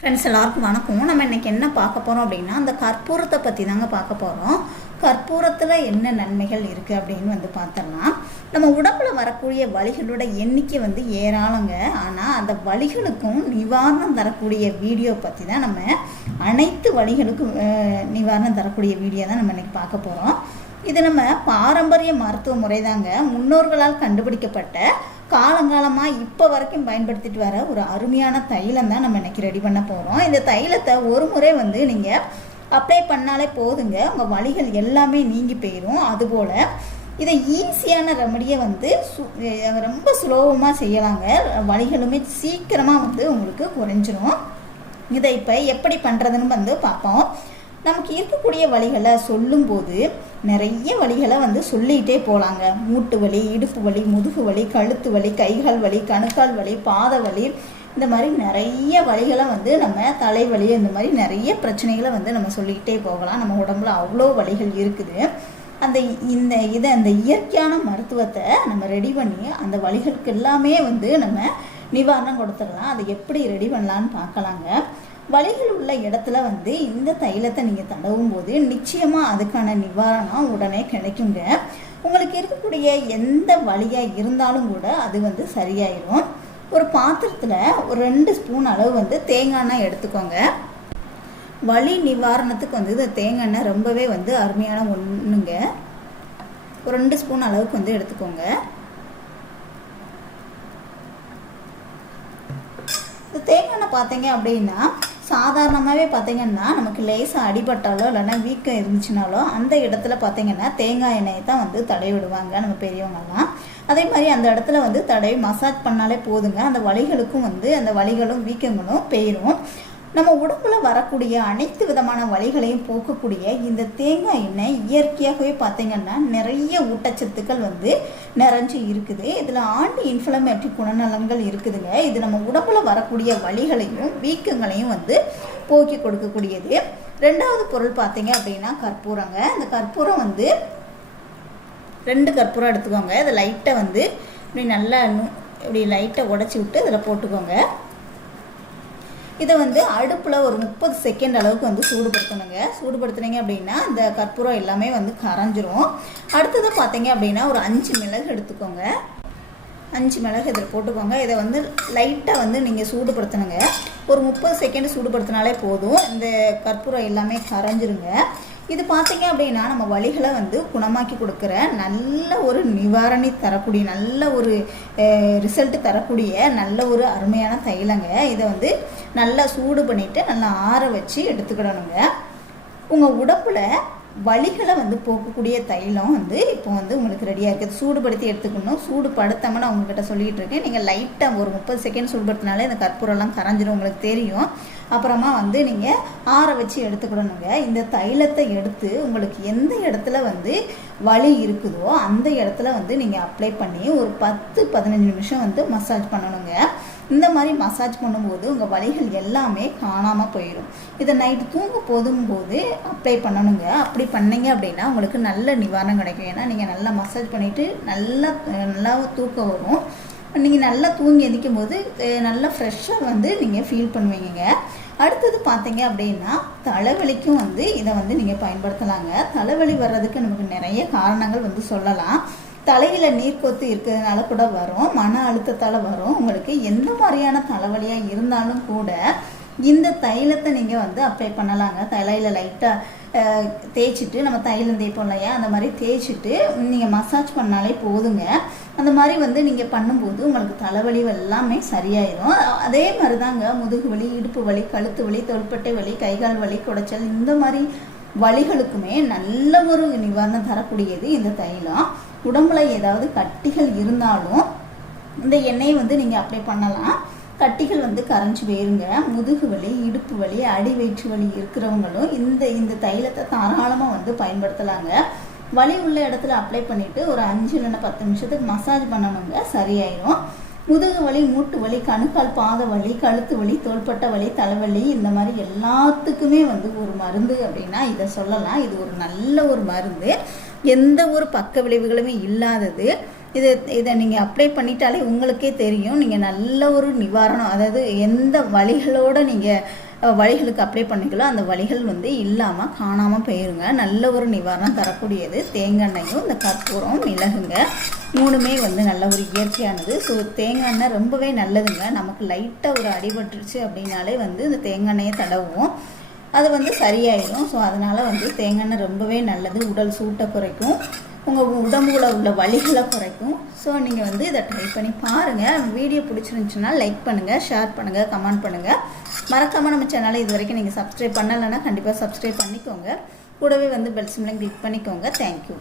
Friends எல்லாருக்கும் வணக்கம். நம்ம இன்னைக்கு என்ன பார்க்க போகிறோம் அப்படின்னா அந்த கற்பூரத்தை பற்றி தாங்க பார்க்க போகிறோம் கற்பூரத்தில் என்ன நன்மைகள் இருக்குது அப்படின்னு வந்து பார்த்தோம்னா நம்ம உடம்புல வரக்கூடிய வலிகளோட எண்ணிக்கை வந்து ஏராளங்க. ஆனால் அந்த வலிகளுக்கும் நிவாரணம் தரக்கூடிய வீடியோ பற்றி தான் நம்ம அனைத்து வலிகளுக்கும் நிவாரணம் தரக்கூடிய வீடியோ தான் நம்ம இன்றைக்கி பார்க்க போகிறோம் இது நம்ம பாரம்பரிய மருத்துவ முறை தாங்க. முன்னோர்களால் கண்டுபிடிக்கப்பட்ட காலங்காலமாக இப்போ வரைக்கும் பயன்படுத்திட்டு வர ஒரு அருமையான தைலம் தான் நம்ம இன்னைக்கு ரெடி பண்ண போகிறோம் இந்த தைலத்தை ஒரு முறை வந்து நீங்கள் அப்ளை பண்ணாலே போதுங்க. உங்கள் வலிகள் எல்லாமே நீங்கி போயிடும் அதுபோல் இதை ஈஸியான ரெமடியை வந்து சு- ரொம்ப சுலபமாக செய்யலாங்க. வழிகளுமே சீக்கிரமாக வந்து உங்களுக்கு குறைஞ்சிரும். இதை இப்போ எப்படி பண்ணுறதுன்னு வந்து பார்ப்போம். நமக்கு இருக்கக்கூடிய வழிகளை சொல்லும்போது நிறைய வலிகளை வந்து சொல்லிகிட்டே போகலாங்க மூட்டு வலி இடுப்பு வலி முதுகு வலி கழுத்து வலி கைகால் வலி கணுக்கால் வலி பாத வலி இந்த மாதிரி நிறைய வலிகளை வந்து நம்ம தலைவலி இந்த மாதிரி நிறைய பிரச்சனைகளை வந்து நம்ம சொல்லிக்கிட்டே போகலாம். நம்ம உடம்புல அவ்வளோ வலிகள் இருக்குது. அந்த இந்த இதை அந்த இயற்கையான மருத்துவத்தை நம்ம ரெடி பண்ணி அந்த வலிகளுக்கு எல்லாமே வந்து நம்ம நிவாரணம் கொடுத்துடலாம். அதை எப்படி ரெடி பண்ணலான்னு பார்க்கலாங்க. வலிகள் உள்ள இடத்துல வந்து இந்த தைலத்தை நீங்கள் தடவும் போது நிச்சயமாக அதுக்கான நிவாரணம் உடனே கிடைக்குங்க. உங்களுக்கு இருக்கக்கூடிய எந்த வலியாக இருந்தாலும் கூட அது வந்து சரியாயிரும். ஒரு பாத்திரத்தில் ஒரு ரெண்டு ஸ்பூன் அளவு வந்து தேங்காய் எண்ணெய் எடுத்துக்கோங்க. வலி நிவாரணத்துக்கு வந்து இந்த தேங்காய் எண்ணெய் ரொம்பவே வந்து அருமையான ஒன்றுங்க ஒரு ரெண்டு ஸ்பூன் அளவுக்கு வந்து எடுத்துக்கோங்க. இந்த தேங்காய் எண்ணெய் பார்த்தீங்க அப்படின்னா சாதாரணமாகவே பார்த்திங்கன்னா நமக்கு லேசாக அடிபட்டாலோ இல்லைன்னா வீக்கம் இருந்துச்சுனாலோ அந்த இடத்துல பார்த்தீங்கன்னா தேங்காய் எண்ணெயை தான் வந்து தடவி விடுவாங்க நம்ம பெரியவங்கெல்லாம். அதே மாதிரி அந்த இடத்துல வந்து தடவி மசாஜ் பண்ணாலே போதுங்க. அந்த வலிகளுக்கும் வந்து அந்த வலிகளும் வீக்கங்களும் போயிடும் நம்ம உடம்புல வரக்கூடிய அனைத்து விதமான வழிகளையும் போக்கக்கூடிய இந்த தேங்காய் எண்ணெய் இயற்கையாகவே பார்த்தீங்கன்னா நிறைய ஊட்டச்சத்துக்கள் வந்து நிறைஞ்சு இருக்குது. இதில் ஆண்டு இன்ஃப்ளமேட்டரி குணநலங்கள் இருக்குதுங்க. இது நம்ம உடம்புல வரக்கூடிய வழிகளையும் வீக்கங்களையும் வந்து போக்கி கொடுக்கக்கூடியது. ரெண்டாவது பொருள் பார்த்தீங்க அப்படின்னா கற்பூரங்க. இந்த கற்பூரம் வந்து ரெண்டு கற்பூரம் எடுத்துக்கோங்க. இதை லைட்டை வந்து இப்படி நல்லா இப்படி லைட்டை உடச்சி விட்டு இதில் போட்டுக்கோங்க. இதை வந்து அடுப்பில் ஒரு முப்பது செகண்ட் அளவுக்கு வந்து சூடுபடுத்தணுங்க. சூடுபடுத்துனீங்க அப்படின்னா இந்த கற்பூரம் எல்லாமே வந்து கரைஞ்சிரும். அடுத்தது பார்த்தீங்க அப்படின்னா ஒரு அஞ்சு மிளகு எடுத்துக்கோங்க. அஞ்சு மிளகு இதில் போட்டுக்கோங்க. இதை வந்து லைட்டாக வந்து நீங்கள் சூடுபடுத்தணுங்க. ஒரு முப்பது செகண்ட் சூடுபடுத்தினாலே போதும். இந்த கற்பூரம் எல்லாமே கரைஞ்சிருங்க. இது பார்த்தீங்க அப்படின்னா நம்ம வழிகளை வந்து குணமாக்கி கொடுக்குற நல்ல ஒரு நிவாரணி தரக்கூடிய நல்ல ஒரு ரிசல்ட் தரக்கூடிய நல்ல ஒரு அருமையான தைலங்க. இதை வந்து நல்லா சூடு பண்ணிவிட்டு நல்லா ஆற வச்சு எடுத்துக்கிடணுங்க. உங்கள் உடம்பில் வலிகளை வந்து போக்கக்கூடிய தைலம் வந்து இப்போ வந்து உங்களுக்கு ரெடியாக இருக்குது சூடுபடுத்தி எடுத்துக்கணும். சூடு படுத்தாமல் நான் உங்ககிட்ட சொல்லிகிட்டு இருக்கேன். நீங்கள் லைட்டாக ஒரு முப்பது செகண்ட் சூடுபடுத்தினாலே இந்த கற்பூரம்லாம் கரைஞ்சிடும் உங்களுக்கு தெரியும். அப்புறமா வந்து நீங்கள் ஆற வச்சு எடுத்துக்கிடணுங்க. இந்த தைலத்தை எடுத்து உங்களுக்கு எந்த இடத்துல வந்து வலி இருக்குதோ அந்த இடத்துல வந்து நீங்கள் அப்ளை பண்ணி ஒரு பத்து பதினஞ்சு நிமிஷம் வந்து மசாஜ் பண்ணணுங்க. இந்த மாதிரி மசாஜ் பண்ணும்போது உங்கள் வலிகள் எல்லாமே காணாமல் போயிடும் இதை நைட்டு தூங்க போதும்போது அப்ளை பண்ணணுங்க. அப்படி பண்ணீங்க அப்படின்னா உங்களுக்கு நல்ல நிவாரணம் கிடைக்கும். ஏன்னா நீங்கள் நல்லா மசாஜ் பண்ணிவிட்டு நல்லா நல்லா தூக்கம் வரும். நீங்கள் நல்லா தூங்கி எந்திக்கும் போது நல்லா ஃப்ரெஷ்ஷாக வந்து நீங்கள் ஃபீல் பண்ணுவீங்க. அடுத்தது பார்த்தீங்க அப்படின்னா தலைவலிக்கும் வந்து இதை வந்து நீங்கள் பயன்படுத்தலாங்க. தலைவலி வர்றதுக்கு நமக்கு நிறைய காரணங்கள் வந்து சொல்லலாம். தலையில் நீர் கொத்து இருக்கிறதுனால கூட வரும் மன அழுத்தத்தால் வரும். உங்களுக்கு எந்த மாதிரியான தலைவலியாக இருந்தாலும் கூட இந்த தைலத்தை நீங்கள் வந்து அப்ளை பண்ணலாங்க. தலையில் லைட்டாக தேய்ச்சிட்டு நம்ம தைலம் தேய்ப்போம் இல்லையா? அந்த மாதிரி தேய்ச்சிட்டு நீங்கள் மசாஜ் பண்ணாலே போதுங்க. அந்த மாதிரி வந்து நீங்கள் பண்ணும்போது உங்களுக்கு தலைவலி எல்லாமே சரியாயிடும் அதே மாதிரி தாங்க முதுகு வலி இடுப்பு வலி கழுத்து வலி தொல்பட்டை வலி கைகால் வலி குடைச்சல் இந்த மாதிரி வலிகளுக்குமே நல்ல ஒரு நிவாரணம் தரக்கூடியது இந்த தைலம். உடம்புல ஏதாவது கட்டிகள் இருந்தாலும் இந்த எண்ணெயை வந்து நீங்கள் அப்ளை பண்ணலாம். கட்டிகள் வந்து கரைஞ்சி போயிருங்க. முதுகு வலி இடுப்பு வலி அடி வயிற்று வலி இருக்கிறவங்களும் இந்த இந்த தைலத்தை தாராளமாக வந்து பயன்படுத்தலாங்க. வலி உள்ள இடத்துல அப்ளை பண்ணிவிட்டு ஒரு அஞ்சு இல்லைன்னா பத்து நிமிஷத்துக்கு மசாஜ் பண்ணணுங்க சரியாயிரும். முதுகு வலி மூட்டு வலி கணுக்கால் பாத வலி கழுத்து வலி தோள்பட்ட வலி தலைவலி இந்த மாதிரி எல்லாத்துக்குமே வந்து ஒரு மருந்து அப்படின்னா இதை சொல்லலாம். இது ஒரு நல்ல ஒரு மருந்து. எந்த ஒரு பக்க விளைவுகளுமே இல்லாதது. இது இதை நீங்கள் அப்ளை பண்ணிட்டாலே உங்களுக்கே தெரியும். நீங்கள் நல்ல ஒரு நிவாரணம் அதாவது எந்த வழிகளோடு நீங்கள் வழிகளுக்கு அப்ளை பண்ணிக்கலோ அந்த வழிகள் வந்து இல்லாமல் காணாமல் போயிருங்க. நல்ல ஒரு நிவாரணம் தரக்கூடியது. தேங்காய் எண்ணெயும் இந்த கற்பூரம் மிளகுங்க மூணுமே வந்து நல்ல ஒரு இயற்கையானது. ஸோ தேங்காய் எண்ணெய் ரொம்பவே நல்லதுங்க. நமக்கு லைட்டாக ஒரு அடிபட்டுருச்சு அப்படின்னாலே வந்து இந்த தேங்காய் எண்ணெயை தடவும் அது வந்து சரியாயிடும் ஸோ அதனால் வந்து தேங்காய் எண்ணெய் ரொம்பவே நல்லது. உடல் சூட்டை குறைக்கும். உங்கள் உடம்புல உள்ள வலிகளை குறைக்கும். ஸோ நீங்கள் வந்து இதை ட்ரை பண்ணி பாருங்கள் வீடியோ பிடிச்சிருந்துச்சுன்னா லைக் பண்ணுங்கள் ஷேர் பண்ணுங்கள் கமெண்ட் பண்ணுங்கள் மறக்காமல் நம்ம சேனலை இது வரைக்கும் நீங்கள் சப்ஸ்கிரைப் பண்ணலைன்னா கண்டிப்பாக சப்ஸ்கிரைப் பண்ணிக்கோங்க. கூடவே வந்து பெல் சிம்லையும் கிளிக் பண்ணிக்கோங்க. Thank you